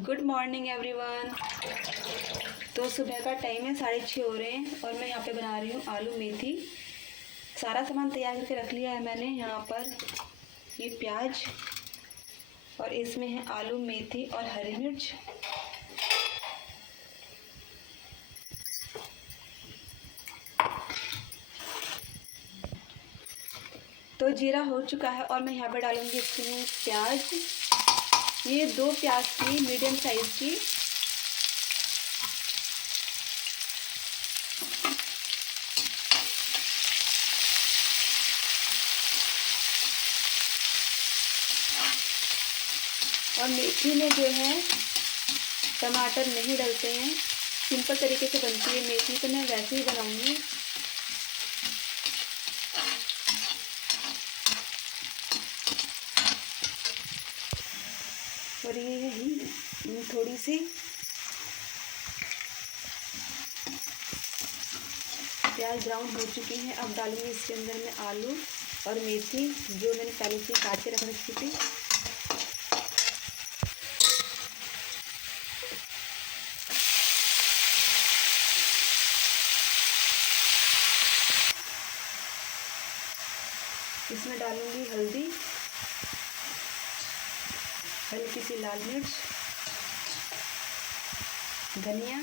Good morning everyone. तो सुबह का टाइम है, 6:30 हो रहे हैं और मैं यहाँ पे बना रही हूँ आलू मेथी। सारा सामान तैयार करके रख लिया है मैंने। यहाँ पर ये प्याज और इसमें है आलू मेथी और हरी मिर्च। तो जीरा हो चुका है और मैं यहाँ पे डालूँगी इसमें प्याज। ये 2 प्याज की मीडियम साइज़ की। और मेथी में जो है टमाटर नहीं डलते हैं, सिंपल तरीके से बनती है मेथी, तो मैं वैसे ही बनाऊंगी। और ये है थोड़ी सी प्याज ब्राउन हो चुकी है। अब डालूंगी इसके अंदर में आलू और मेथी जो मैंने पहले से काट के रख रखी थी। इसमें डालूंगी हल्दी, हल्की सी लाल मिर्च, धनिया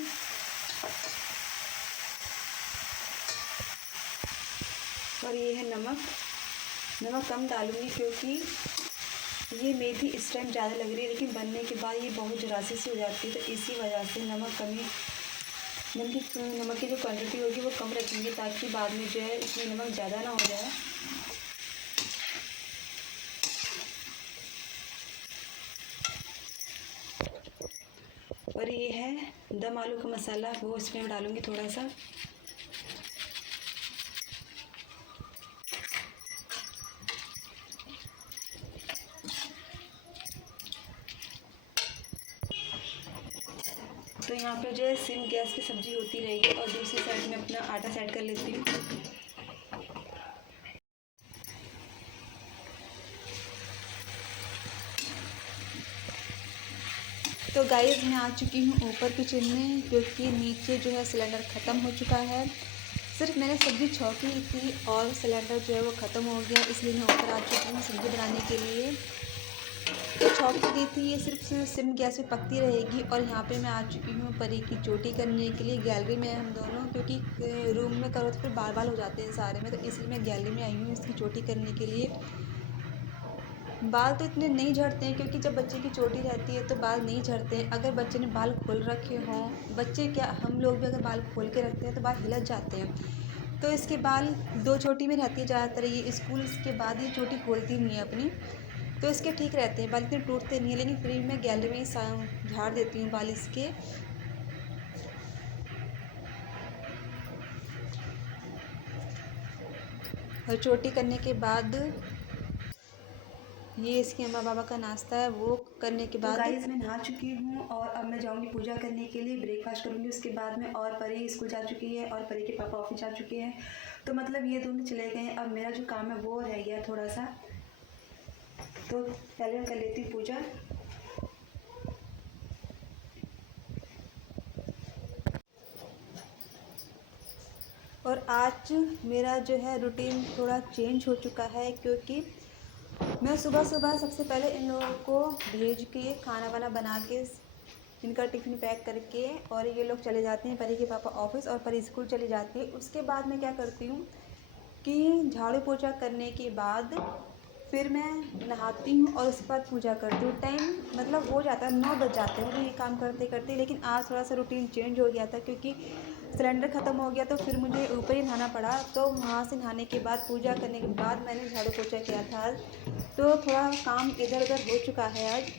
और ये है नमक। नमक कम डालूंगी क्योंकि ये मेथी इस टाइम ज़्यादा लग रही है, लेकिन बनने के बाद ये बहुत जरासी सी हो जाती है, तो इसी वजह से नमक की जो क्वांटिटी होगी वो कम रखेंगे ताकि बाद में जो है इसमें नमक ज़्यादा ना हो जाए। और ये है दम आलू का मसाला, वो इसमें मैं डालूँगी थोड़ा सा। तो यहाँ पे जो है सिम गैस पे सब्जी होती रहेगी और दूसरी साइड में अपना आटा सेट कर लेती हूँ। तो गाइस मैं आ चुकी हूँ ऊपर किचन में, क्योंकि नीचे जो है सिलेंडर ख़त्म हो चुका है। सिर्फ मैंने सब्ज़ी छौंकी थी और सिलेंडर जो है वो ख़त्म हो गया, इसलिए मैं ऊपर आ चुकी हूँ सब्ज़ी बनाने के लिए। तो छौंकी दी थी, ये सिर्फ सिम गैस पे पकती रहेगी। और यहाँ पे मैं आ चुकी हूँ परी की चोटी करने के लिए। गैलरी में हम दोनों, क्योंकि रूम में करो तो फिर बाल बाल हो जाते हैं सारे में, तो इसलिए मैं गैलरी में आई हूँ इसकी चोटी करने के लिए। बाल तो इतने नहीं झड़ते हैं, क्योंकि जब बच्चे की चोटी रहती है तो बाल नहीं झड़ते हैं। अगर बच्चे ने बाल खोल रखे हों, बच्चे क्या हम लोग भी अगर बाल खोल के रखते हैं तो बाल हिलक जाते हैं। तो इसके बाल 2 चोटी में रहती है ज़्यादातर, ये स्कूल के बाद ये चोटी खोलती नहीं है अपनी, तो इसके ठीक रहते हैं बाल, इतने टूटते नहीं है। लेकिन फिर मैं गैलरी में ही झाड़ देती हूँ बाल इसके। और चोटी करने के बाद ये इसके अम्मा बाबा का नाश्ता है, वो करने के बाद गाइस मैं नहा चुकी हूँ और अब मैं जाऊँगी पूजा करने के लिए, ब्रेकफास्ट करूँगी उसके बाद में। और परी स्कूल जा चुकी है और परी के पापा ऑफिस जा चुके हैं, तो मतलब ये दोनों चले गए हैं। अब मेरा जो काम है वो रह गया थोड़ा सा, तो पहले मैं कर लेती हूँ पूजा। और आज मेरा जो है रूटीन थोड़ा चेंज हो चुका है, क्योंकि मैं सुबह सुबह सबसे पहले इन लोगों को भेज के खाना वाना बना के इनका टिफ़िन पैक करके और ये लोग चले जाते हैं, परी के पापा ऑफिस और परी स्कूल चली जाती है। उसके बाद मैं क्या करती हूँ कि झाड़ू पोछा करने के बाद फिर मैं नहाती हूँ और उसके बाद पूजा करती हूँ। टाइम मतलब हो जाता है 9 बज जाते हैं मुझे ये काम करते करते। लेकिन आज थोड़ा सा रूटीन चेंज हो गया था, क्योंकि सिलेंडर ख़त्म हो गया, तो फिर मुझे ऊपर ही नहाना पड़ा। तो वहाँ से नहाने के बाद पूजा करने के बाद मैंने झाड़ू पोछा किया था आज, तो थोड़ा काम इधर उधर हो चुका है आज।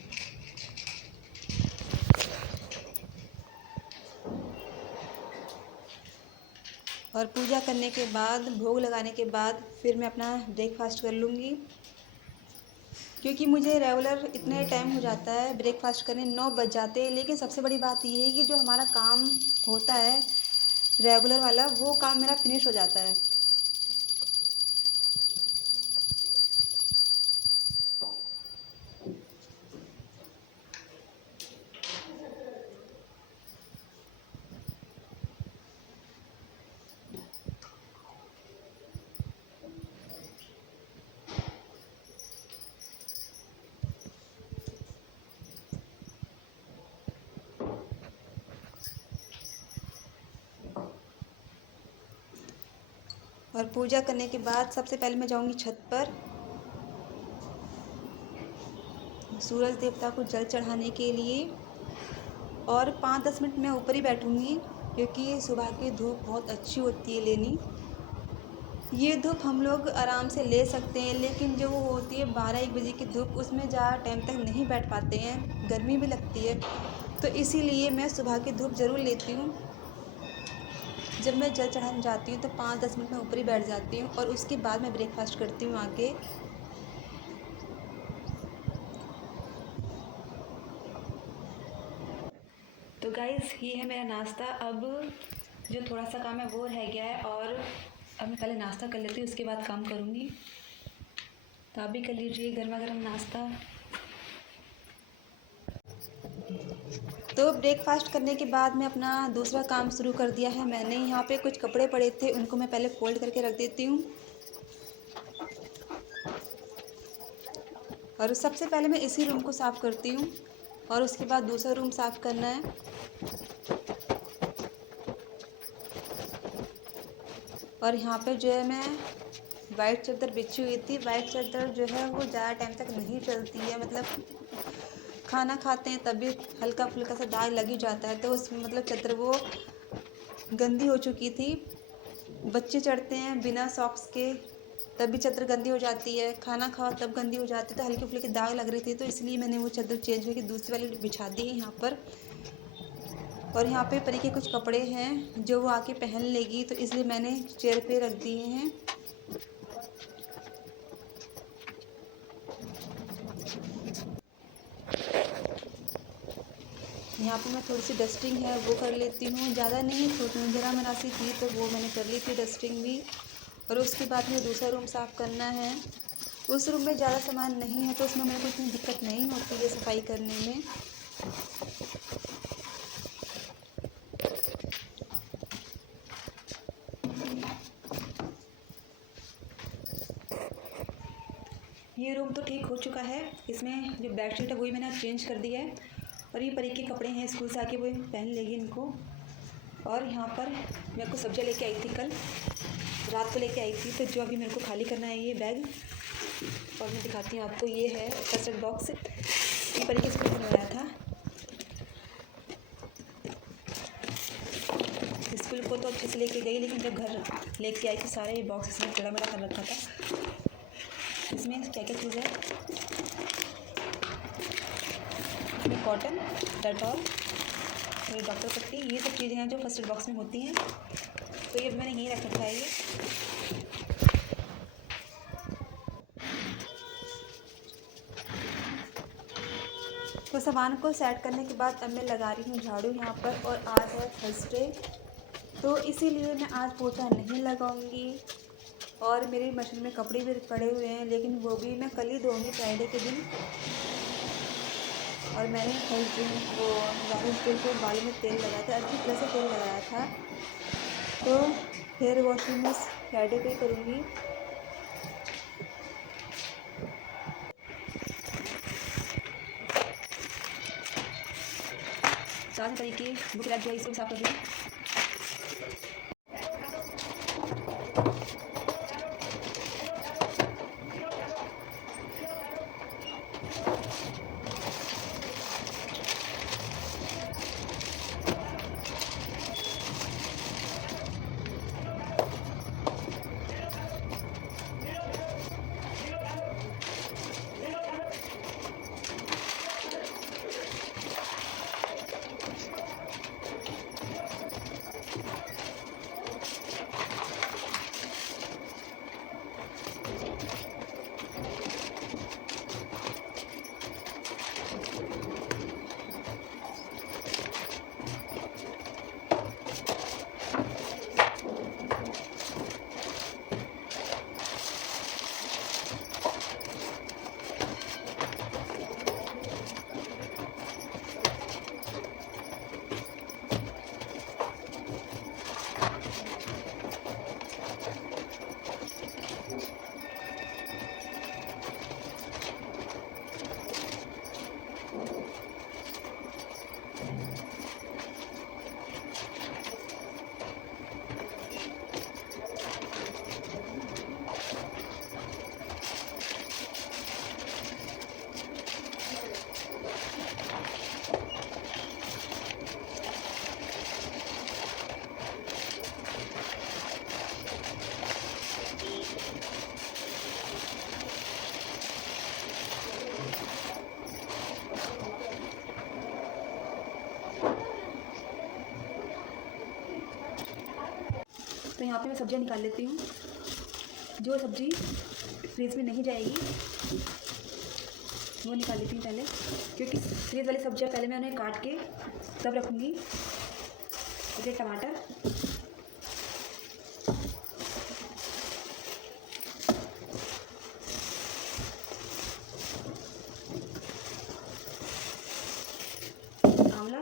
और पूजा करने के बाद, भोग लगाने के बाद फिर मैं अपना ब्रेकफास्ट कर लूँगी, क्योंकि मुझे रेगुलर इतने टाइम हो जाता है ब्रेकफास्ट करने, 9 बज जाते हैं। लेकिन सबसे बड़ी बात ये है कि जो हमारा काम होता है रेगुलर वाला, वो काम मेरा फिनिश हो जाता है। और पूजा करने के बाद सबसे पहले मैं जाऊंगी छत पर सूरज देवता को जल चढ़ाने के लिए। और 5-10 मिनट मैं ऊपर ही बैठूंगी क्योंकि सुबह की धूप बहुत अच्छी होती है लेनी। ये धूप हम लोग आराम से ले सकते हैं, लेकिन जो वो होती है 12-1 बजे की धूप, उसमें ज़्यादा टाइम तक नहीं बैठ पाते हैं, गर्मी भी लगती है। तो इसीलिए मैं सुबह की धूप ज़रूर लेती हूँ। जब मैं जल चढ़ाने जाती हूँ तो 5-10 मिनट में ऊपर ही बैठ जाती हूँ और उसके बाद मैं ब्रेकफास्ट करती हूँ आके। तो गाइज़ ये है मेरा नाश्ता। अब जो थोड़ा सा काम है वो रह गया है और अब मैं पहले नाश्ता कर लेती हूँ, उसके बाद काम करूँगी। तो आप भी कर लीजिए गर्मा गर्म नाश्ता। तो ब्रेकफास्ट करने के बाद मैं अपना दूसरा काम शुरू कर दिया है मैंने। यहाँ पे कुछ कपड़े पड़े थे, उनको मैं पहले फोल्ड करके रख देती हूँ। और सबसे पहले मैं इसी रूम को साफ़ करती हूँ और उसके बाद दूसरा रूम साफ़ करना है। और यहाँ पे जो है मैं वाइट चादर बिछी हुई थी। वाइट चादर जो है वो ज़्यादा टाइम तक नहीं चलती है, मतलब खाना खाते हैं तब भी हल्का फुल्का सा दाग लग ही जाता है। तो उसमें मतलब चादर वो गंदी हो चुकी थी। बच्चे चढ़ते हैं बिना सॉक्स के तब भी चादर गंदी हो जाती है, खाना खाओ तब गंदी हो जाती है। तो हल्के फुल्के दाग लग रहे थे, तो इसलिए मैंने वो चादर चेंज करके दूसरी वाली बिछा दी है यहाँ पर। और यहाँ पे परी के कुछ कपड़े हैं जो वो आके पहन लेगी, तो इसलिए मैंने चेयर पे रख दिए हैं। यहाँ पे मैं थोड़ी सी डस्टिंग है वो कर लेती हूँ, ज़्यादा नहीं, ज़रा मरा सी थी तो वो मैंने कर ली थी डस्टिंग भी। और उसके बाद में दूसरा रूम साफ़ करना है। उस रूम में ज़्यादा सामान नहीं है तो उसमें मेरे को इतनी दिक्कत नहीं होती है सफाई करने में। ये रूम तो ठीक हो चुका है। इसमें जो बेडशीट है वही मैंने चेंज कर दिया है। और ये परी के कपड़े हैं, स्कूल से आके वो पहन लेगी इनको। और यहाँ पर मैं कुछ सब्जियाँ लेके आई थी, कल रात को लेके आई थी, तो जो अभी मेरे को खाली करना है ये बैग। और मैं दिखाती हूँ आपको, ये है कस्टर्ड बॉक्स, ये परी के स्कूल में बनाया था। स्कूल को तो अच्छे से लेके गई, लेकिन जब घर लेके आई थी सारे ये बॉक्स इसमें टेढ़ा मेढ़ा कर रखा था। इसमें क्या क्या चीज़ है, इसमें कॉटन, डेटॉल और डॉक्टर पट्टी, ये सब चीज़ें हैं जो फर्स्ट एड बॉक्स में होती हैं। तो ये मैंने यहीं रख रखा है। ये तो सामान को सेट करने के बाद अब मैं लगा रही हूँ झाड़ू यहाँ पर। और आज है थर्सडे, तो इसीलिए मैं आज पोछा नहीं लगाऊंगी। और मेरी मशीन में कपड़े भी पड़े हुए हैं, लेकिन वो भी मैं कल ही धोऊंगी फ्राइडे के दिन। और मैंने हेयर को बालों में तेल लगाया था, अच्छी तरह से तेल लगाया था। तो हेयर वॉशिंग में फ्राइडे पे करूँगी। सारे तरीके बुक रैक जो है इसको साफ कर दूँगी। यहाँ पे मैं सब्जियाँ निकाल लेती हूँ। जो सब्ज़ी फ्रीज में नहीं जाएगी वो निकाल लेती हूँ पहले, क्योंकि फ्रीज वाली सब्जियाँ पहले मैं उन्हें काट के तब रखूँगी। ये टमाटर, आंवला,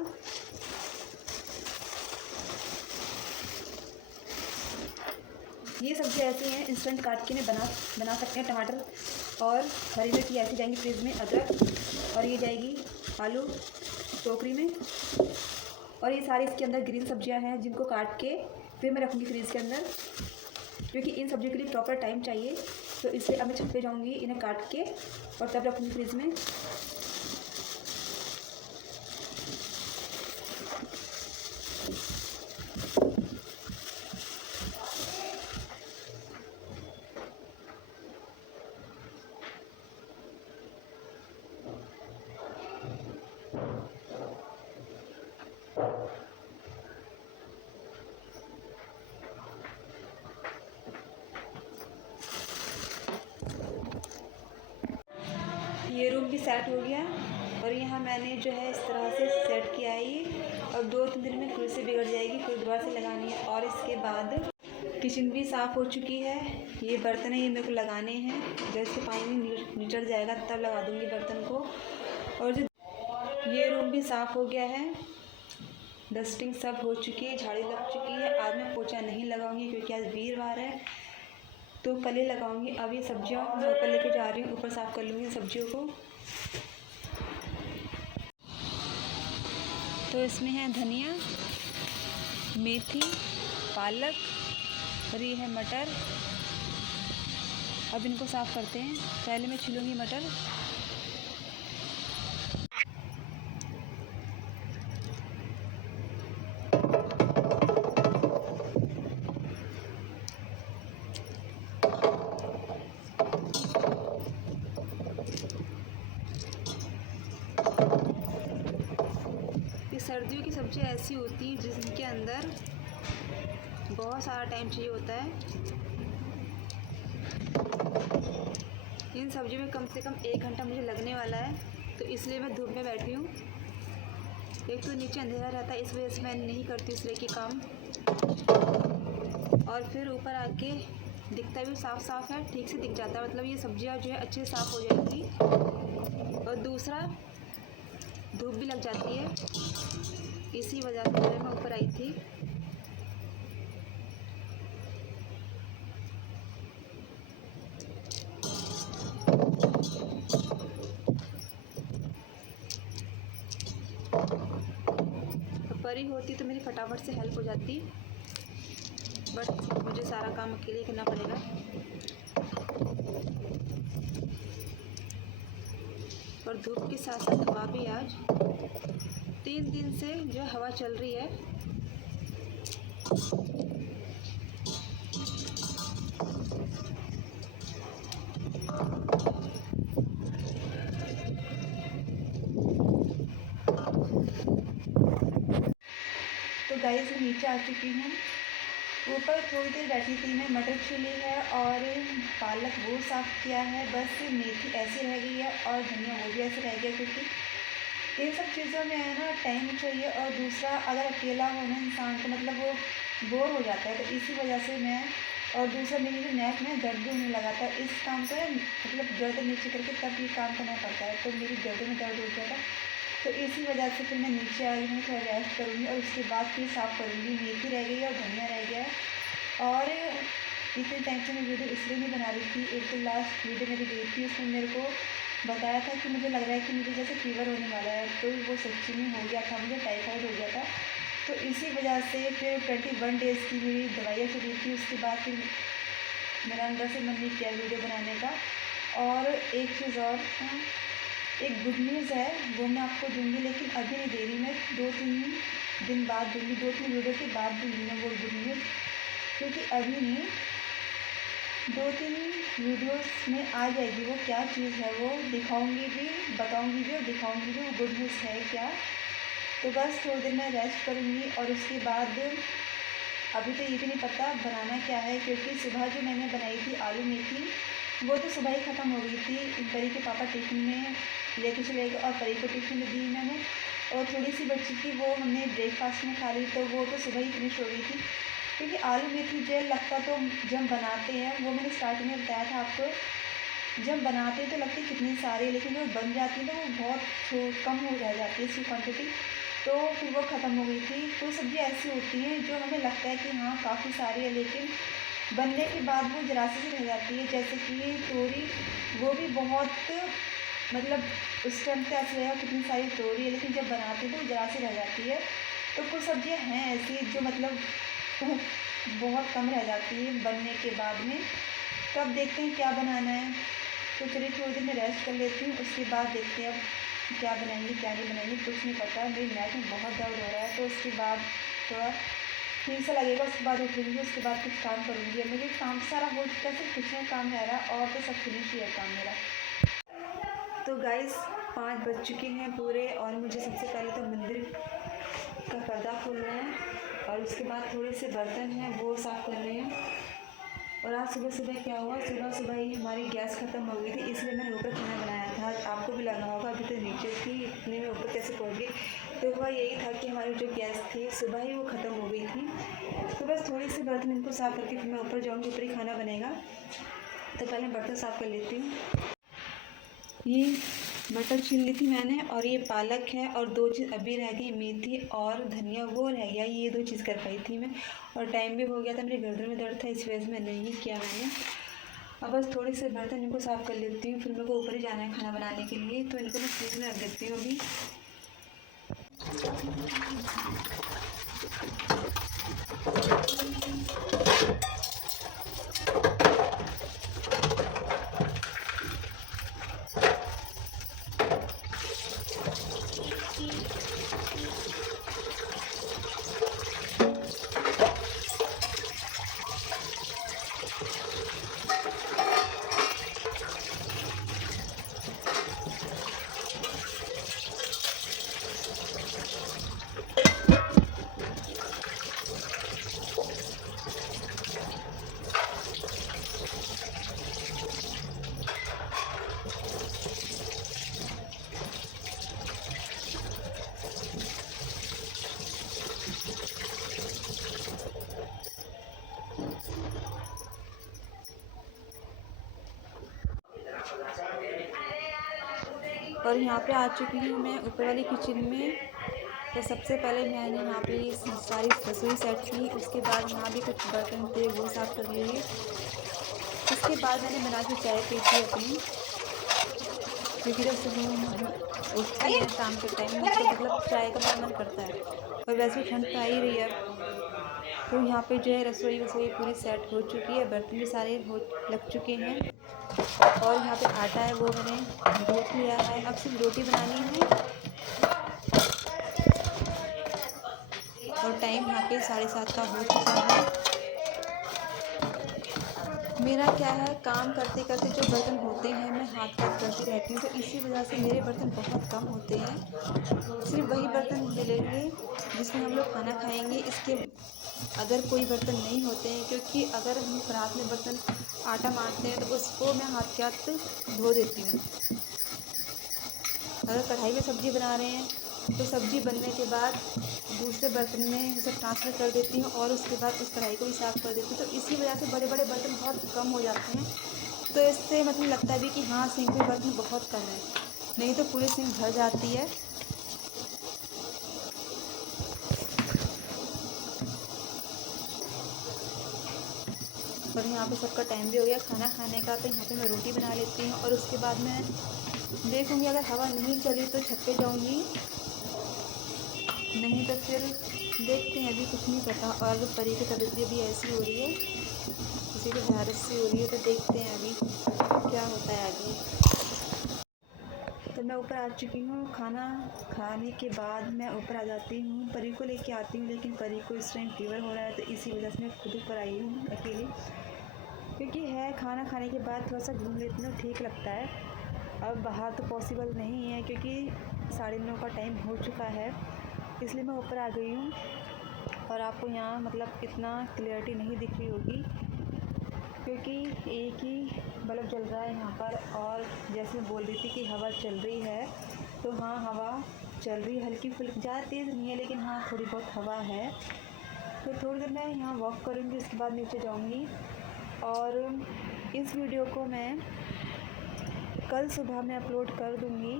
ये सब्ज़ी ऐसी हैं इंस्टेंट काट के मैं बना सकते हैं। टमाटर और हरी मिर्च ऐसी जाएंगी फ्रिज में, अदरक, और ये जाएगी आलू टोकरी में। और ये सारी इसके अंदर ग्रीन सब्जियां हैं जिनको काट के फिर मैं रखूँगी फ्रीज़ के अंदर, क्योंकि इन सब्जियों के लिए प्रॉपर टाइम चाहिए। तो इसलिए अब मैं छत पे जाऊँगी इन्हें काट के और तब रखूँगी फ्रीज़ में। ये रूम भी सेट हो गया और यहाँ मैंने जो है इस तरह से सेट किया है ये, और 2-3 दिन में फिर से बिगड़ जाएगी, फिर दोबारा से लगानी है। और इसके बाद किचन भी साफ़ हो चुकी है। ये बर्तन है, ये मेरे को लगाने हैं। जैसे पानी निचड़ जाएगा तब लगा दूँगी बर्तन को। और जो ये रूम भी साफ़ हो गया है, डस्टिंग सब हो चुकी है, झाड़ी लग चुकी है। आज मैं पोछा नहीं लगाऊंगी क्योंकि आज वीरवार है, तो कल ही लगाऊंगी। अब ये सब्जियां मैं ऊपर लेके जा रही हूँ, ऊपर साफ़ कर लूँगी सब्जियों को। तो इसमें है धनिया, मेथी, पालक और ये है मटर। अब इनको साफ़ करते हैं। पहले मैं छीलूँगी मटर। सर्दियों की सब्ज़ी ऐसी होती है जिसके अंदर बहुत सारा टाइम चाहिए होता है। इन सब्जियों में कम से कम 1 घंटा मुझे लगने वाला है, तो इसलिए मैं धूप में बैठी हूँ। एक तो नीचे अंधेरा रहता है, इस वजह से मैं नहीं करती इस तरह के काम। और फिर ऊपर आके दिखता भी साफ़ है, ठीक से दिख जाता है, मतलब ये सब्जियाँ जो है अच्छे से साफ़ हो जाएंगी। और दूसरा धूप भी लग जाती है, इसी वजह से मैं ऊपर आई थी। परी होती तो मेरी फटाफट से हेल्प हो जाती, बट मुझे सारा काम अकेले करना पड़ेगा। और धूप के साथ साथ हवा भी आज 3 दिन से जो हवा चल रही है। तो गाइस मैं नीचे आ चुकी हूँ। ऊपर थोड़ी देर बैठी थी मैं, मटर छिली है और पालक वो साफ़ किया है, बस मेथी ऐसी रह गई है और धनिया वो भी ऐसे रह गया, क्योंकि इन सब चीज़ों में है ना टाइम चाहिए। और दूसरा अगर अकेला हो ना इंसान को, मतलब वो बोर हो जाता है, तो इसी वजह से मैं, और दूसरा मेरी जो नेक में दर्द भी होने लगा था इस काम को, मतलब गर्दन नीचे करके तब ये काम करना पड़ता है, तो मेरी गर्दन में दर्द हो गया था। तो इसी वजह से फिर मैं नीचे आई हूँ, थोड़ा रेस्ट करूँगी और उसके बाद फिर साफ़ करूँगी। मेथी रह गई है और धनिया रह गया है। और इतने टाइम से मैं वीडियो इसलिए नहीं बना रही थी, एक तो लास्ट वीडियो मेरी गई थी, उसमें मेरे को बताया था कि मुझे लग रहा है कि मुझे जैसे फीवर होने वाला है, तो वो सच्ची में हो गया था, मुझे टाइफाइड हो गया था। तो इसी वजह से फिर 21 डेज़ की मेरी दवाइयाँ चली थी। उसके बाद फिर मेरा अंदर से मन नहीं किया वीडियो बनाने का। और एक चीज़ और, एक गुड न्यूज़ है, वो मैं आपको दूंगी, लेकिन अभी नहीं दे रही मैं, 2-3 दिन बाद दूंगी, 2-3 वीडियो के बाद दूंगी मैं वो गुड न्यूज़, क्योंकि अभी नहीं, 2-3 वीडियोस में आ जाएगी वो क्या चीज़ है, वो दिखाऊंगी भी, बताऊंगी भी और दिखाऊंगी भी वो गुड न्यूज़ है क्या। तो बस थोड़ी देर मैं रेस्ट करूंगी और उसके बाद अभी तो ये भी नहीं पता बनाना क्या है, क्योंकि सुबह जो मैंने बनाई थी आलू मेथी वो तो सुबह ही ख़त्म हो गई थी। परी के पापा टिफ़िन में लेके चले गए और परी को टिफ़िन दी मैंने, और थोड़ी सी बची थी वो हमने ब्रेकफास्ट में खा ली, तो वो तो सुबह ही फिनिश हो गई थी। क्योंकि आलू मेथी जेल लगता तो जब बनाते हैं, वो मैंने स्टार्टिंग में बताया था आपको, जब बनाते हैं तो लगती कितनी सारी, लेकिन जब बन जाती है तो वो बहुत कम हो रह जाती है इसकी क्वांटिटी, तो फिर वो ख़त्म हो गई थी। कोई सब्ज़ी ऐसी होती है जो हमें लगता है कि हाँ काफ़ी सारी है, लेकिन बनने के बाद वो ज़रा सी रह जाती है। जैसे कि तोरी, वो भी बहुत मतलब उस टाइम पे ऐसे है कितनी सारी तोरी है, लेकिन जब बनाते हैं तो वो ज़रा सी रह जाती है। तो कुछ सब्ज़ियाँ हैं ऐसी जो मतलब बहुत कम रह जाती है बनने के बाद में। तो अब देखते हैं क्या बनाना है। तो चलिए थोड़ी देर में रेस्ट कर लेती हूँ, उसके बाद देखते हैं अब क्या बनाएंगे क्या नहीं बनाएंगे, कुछ नहीं पता। मेरी नेक में बहुत दर्द हो रहा है, तो उसके बाद थोड़ा ठीक सा लगेगा, उसके बाद उठूँगी, उसके बाद कुछ काम करूँगी। अब मुझे काम सारा हो चुका है, सिर्फ किचन का काम रह रहा, और तो सब फिनिश ही है काम मेरा। तो गाइस 5 बज चुके हैं पूरे, और मुझे सबसे पहले तो मंदिर का पर्दा खोलना है, और उसके बाद थोड़े से बर्तन हैं वो साफ़ करने हैं। और आज सुबह सुबह क्या हुआ, सुबह सुबह ही हमारी गैस ख़त्म हो गई थी, इसलिए मैंने ऊपर खाना बनाया था। आपको भी लगा होगा अभी तो नीचे थी, इतने में ऊपर कैसे पहुंच गई। तो हुआ यही था कि हमारी जो गैस थी सुबह ही वो ख़त्म हो गई थी। तो बस थोड़ी सी बर्तन इनको साफ़ करके फिर मैं ऊपर जाऊँगी, ऊपर ही खाना बनेगा। तो पहले बर्तन साफ़ कर लेती हूँ। ये मटर छील ली थी मैंने, और ये पालक है, और 2 चीज़ अभी रह गई, मेथी और धनिया वो रह गया। ये 2 चीज़ कर पाई थी मैं, और टाइम भी हो गया था, मेरे गर्दन में दर्द था, इस वजह से मैंने नहीं किया मैंने। अब बस थोड़े से बर्तन इनको साफ़ कर लेती हूँ, फिर मेरे को ऊपर ही जाना है खाना बनाने के लिए। तो इनको मैं फ्रिज में रख देती हूँ अभी। और यहाँ पे आ चुकी हूँ मैं ऊपर वाली किचन में। तो सबसे पहले मैंने यहाँ पे सारी रसोई सेट की, उसके बाद यहाँ भी कुछ बर्तन थे वो साफ़ कर लिए। उसके बाद मैंने बना के चाय पी थी अपनी, क्योंकि जब सुबह उठते हैं शाम के टाइम में तो मतलब चाय का बड़ा मन करता है, और वैसे ठंड तो आ ही रही है। तो यहाँ पे जो है रसोई वसोई पूरी सेट हो चुकी है, बर्तन भी सारे हो लग चुके हैं, और यहाँ पे आटा है वो मैंने गूँथ लिया है। अब सिर्फ रोटी बनानी है, और टाइम यहाँ पे 7:30 का हो चुका है। मेरा क्या है, काम करते करते जो बर्तन होते हैं मैं हाथ पैर करती रहती हूँ, तो इसी वजह से मेरे बर्तन बहुत कम होते हैं। सिर्फ वही बर्तन मिलेंगे जिसमें हम लोग खाना खाएंगे, इसके अगर कोई बर्तन नहीं होते हैं, क्योंकि अगर हम परात में बर्तन आटा मारते हैं तो उसको मैं हाथ के हाथ धो देती हूँ। अगर कढ़ाई में सब्ज़ी बना रहे हैं तो सब्ज़ी बनने के बाद दूसरे बर्तन में उसे ट्रांसफ़र कर देती हूँ, और उसके बाद उस कढ़ाई को भी साफ़ कर देती हूँ। तो इसी वजह से बड़े बड़े बर्तन बहुत कम हो जाते हैं। तो इससे मतलब लगता भी कि हाँ सिंक में बर्तन बहुत कम है, नहीं तो पूरी सिंक भर जाती है। और यहाँ पे सबका टाइम भी हो गया खाना खाने का, तो यहाँ पे मैं रोटी बना लेती हूँ, और उसके बाद मैं देखूँगी अगर हवा नहीं चली तो छत पे जाऊँगी, नहीं तो फिर देखते हैं, अभी कुछ नहीं पता। और अगर परी की तबीयत भी ऐसी हो रही है, किसी को झारस सी हो रही है, तो देखते हैं अभी क्या होता है आगे। तो मैं ऊपर आ चुकी हूँ, खाना खाने के बाद मैं ऊपर आ जाती हूँ, परी को लेके आती हूँ, लेकिन परी को इस टाइम फीवर हो रहा है, तो इसी वजह से मैं खुद ऊपर आई हूँ अकेली, क्योंकि है खाना खाने के बाद थोड़ा सा घूम लेती हूँ ठीक लगता है। अब बाहर तो पॉसिबल नहीं है, क्योंकि 9:30 का टाइम हो चुका है, इसलिए मैं ऊपर आ गई हूँ। और आपको यहाँ मतलब इतना क्लियरिटी नहीं दिख रही होगी क्योंकि एक ही बल्ब जल रहा है यहाँ पर। और जैसे मैं बोल रही थी कि हवा चल रही है, तो हाँ हवा चल रही है, हल्की फुल्की, ज़्यादा तेज़ नहीं है लेकिन हाँ थोड़ी बहुत हवा है। तो थोड़ी देर मैं यहाँ वॉक करूँगी, उसके बाद नीचे जाऊँगी। और इस वीडियो को मैं कल सुबह में अपलोड कर दूँगी।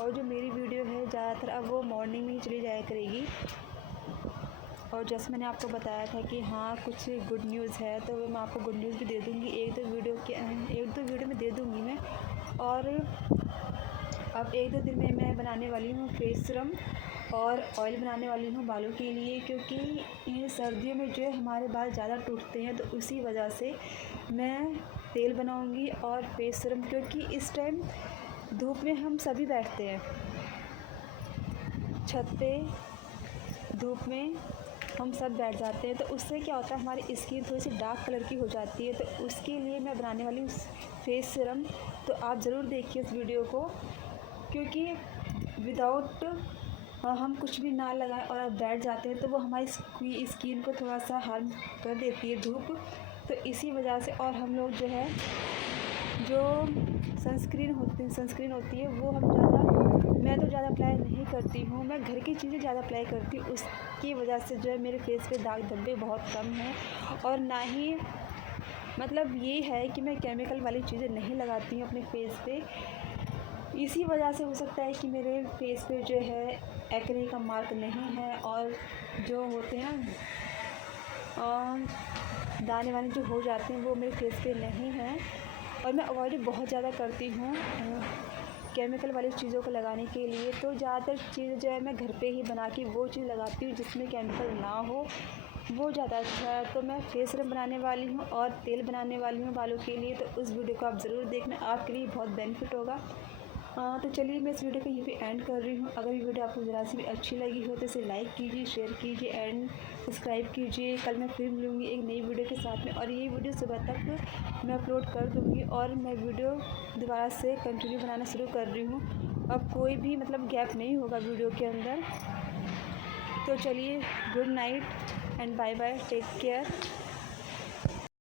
और जो मेरी वीडियो है ज़्यादातर अब वो मॉर्निंग में ही चली जाया करेगी। और जैसे मैंने आपको बताया था कि हाँ कुछ गुड न्यूज़ है, तो मैं आपको गुड न्यूज़ भी दे दूँगी, एक दो वीडियो में दे दूँगी मैं। और अब एक दो दिन में मैं बनाने वाली हूँ फेस सीरम और ऑयल बनाने वाली हूँ बालों के लिए, क्योंकि ये सर्दियों में जो है हमारे बाल ज़्यादा टूटते हैं, तो उसी वजह से मैं तेल बनाऊँगी और फेस सीरम। क्योंकि इस टाइम धूप में हम सभी बैठते हैं, छत पे धूप में हम सब बैठ जाते हैं, तो उससे क्या होता है हमारी स्किन थोड़ी सी डार्क कलर की हो जाती है। तो उसके लिए मैं बनाने वाली हूँ फेस सीरम। तो आप ज़रूर देखिए इस वीडियो को, क्योंकि विदाउट हम कुछ भी ना लगाएं और आप बैठ जाते हैं तो वो हमारी स्किन को थोड़ा सा हार्म कर देती है धूप। तो इसी वजह से, और हम लोग जो है जो सनस्क्रीन होती है वो मैं तो ज़्यादा अप्लाई नहीं करती हूँ, मैं घर की चीज़ें ज़्यादा अप्लाई करती हूँ। उसकी वजह से जो है मेरे फेस पे दाग धब्बे बहुत कम हैं। और ना ही मतलब ये है कि मैं केमिकल वाली चीज़ें नहीं लगाती हूँ अपने फेस पे। इसी वजह से हो सकता है कि मेरे फेस पे जो है एक्ने का मार्क नहीं है, और जो होते हैं ना दाने वाने जो हो जाते हैं वो मेरे फेस पे नहीं हैं। और मैं अवॉइड बहुत ज़्यादा करती हूँ केमिकल वाली चीज़ों को लगाने के लिए। तो ज़्यादातर चीज़ जो है मैं घर पे ही बना के वो चीज़ लगाती हूँ जिसमें केमिकल ना हो, वो ज़्यादा अच्छा है। तो मैं फेस सीरम बनाने वाली हूँ और तेल बनाने वाली हूँ बालों के लिए, तो उस वीडियो को आप ज़रूर देखना, आपके लिए बहुत बेनिफिट होगा। तो चलिए मैं इस वीडियो को यहीं पे एंड कर रही हूँ। अगर ये वीडियो आपको ज़रा सी भी अच्छी लगी हो तो इसे लाइक कीजिए, शेयर कीजिए एंड सब्सक्राइब कीजिए। कल मैं फिर मिलूँगी एक नई वीडियो के साथ में, और ये वीडियो सुबह तक मैं अपलोड कर दूँगी। और मैं वीडियो दोबारा से कंटिन्यू बनाना शुरू कर रही हूँ, अब कोई भी मतलब गैप नहीं होगा वीडियो के अंदर। तो चलिए, good night and bye bye, take care.